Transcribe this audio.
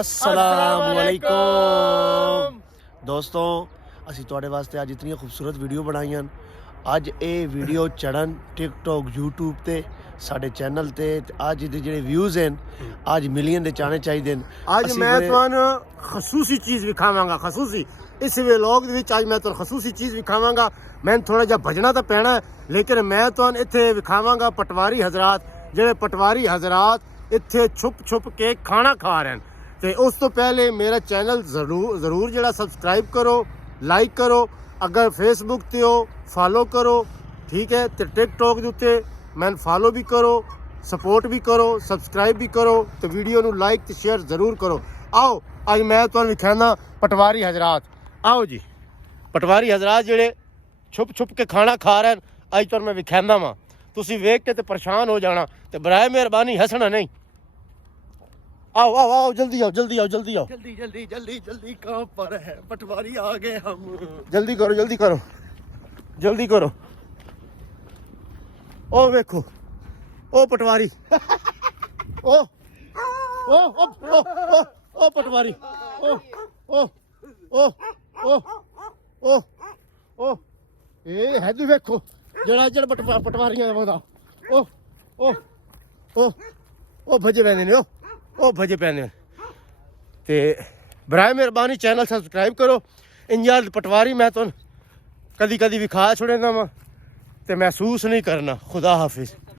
अस्सलामुअलैकुम दोस्तों, ਅਸੀਂ ਤੁਹਾਡੇ ਵਾਸਤੇ ਅੱਜ ਇਤਨੀ ਖੂਬਸੂਰਤ ਵੀਡੀਓ ਬਣਾਈਆਂ। ਅੱਜ ਇਹ ਵੀਡੀਓ ਚੜਨ ਟਿਕਟੌਕ YouTube ਤੇ ਸਾਡੇ ਚੈਨਲ ਤੇ ਅੱਜ ਦੇ ਜਿਹੜੇ ਵਿਊਜ਼ ਹਨ ਅੱਜ ਮਿਲੀਅਨ ਦੇ ਚਾਣੇ ਚਾਹੀਦੇ ਨੇ। ਅੱਜ ਮੈਂ ਤੁਹਾਨੂੰ ਖਸੂਸੀ ਚੀਜ਼ ਵਿਖਾਵਾਂਗਾ। ਖਸੂਸੀ ਇਸ ਵਲੌਗ ਦੇ ਵਿੱਚ ਅੱਜ ਮੈਂ ਤੁਹਾਨੂੰ ਖਸੂਸੀ ਚੀਜ਼ ਵਿਖਾਵਾਂਗਾ। ਮੈਨੂੰ ਥੋੜਾ ਜਿਹਾ ਭਜਣਾ ਤਾਂ ਪੈਣਾ, ਲੇਕਿਨ ਮੈਂ ਤੁਹਾਨੂੰ ਇੱਥੇ ਵਿਖਾਵਾਂਗਾ ਪਟਵਾਰੀ ਹਜ਼ਰਾਤ, ਜਿਹੜੇ ਪਟਵਾਰੀ ਹਜ਼ਰਾਤ ਇੱਥੇ ਛੁਪ ਕੇ ਖਾਣਾ ਖਾ ਰਹੇ ਹਨ। ਤੇ ਉਸ ਤੋਂ ਪਹਿਲੇ ਮੇਰਾ ਚੈਨਲ ਜ਼ਰੂਰ ਜਿਹੜਾ ਸਬਸਕ੍ਰਾਈਬ ਕਰੋ, ਲਾਈਕ ਕਰੋ। अगर फेसबुक ते हो फॉलो करो, ठीक है। तो टिकटॉक के उत्ते मैं फॉलो भी करो, सपोर्ट भी करो, सब्सक्राइब भी करो। तो वीडियो नू लाइक ते शेयर ज़रूर करो। आओ अज मैं तुहानू विखाना पटवारी हजरात। आओ जी, पटवारी हजरात जेड़े छुप के खाना खा रहे हैं अज तुहानू मैं विखाना वा। तुसीं वेख के ते परेशान हो जाना, तो बराए मेहरबानी हसना नहीं। आओ आओ आओ, जल्दी आओ जल्दी आओ जल्दी आओ। जल्दी जल्दी जल्दी जल्दी कहाँ पर है पटवारी? आ गए हम। जल्दी करो जल्दी करो जल्दी करो। ओ देखो ओ पटवारी ओ ओ ओ ओ ओ पटवारी ओ ओ ओ ओ ओ ओ ए है देखो जड़ा पटवारियां दा ओ ओ ओ ओ भजे पैंदे ने ओ भजे पैंदे ते बराए मेहरबानी चैनल सब्सक्राइब करो। इंजाल पटवारी मैं तो कदी विखा छुड़ेंदा वा ते महसूस नहीं करना। खुदा हाफिज।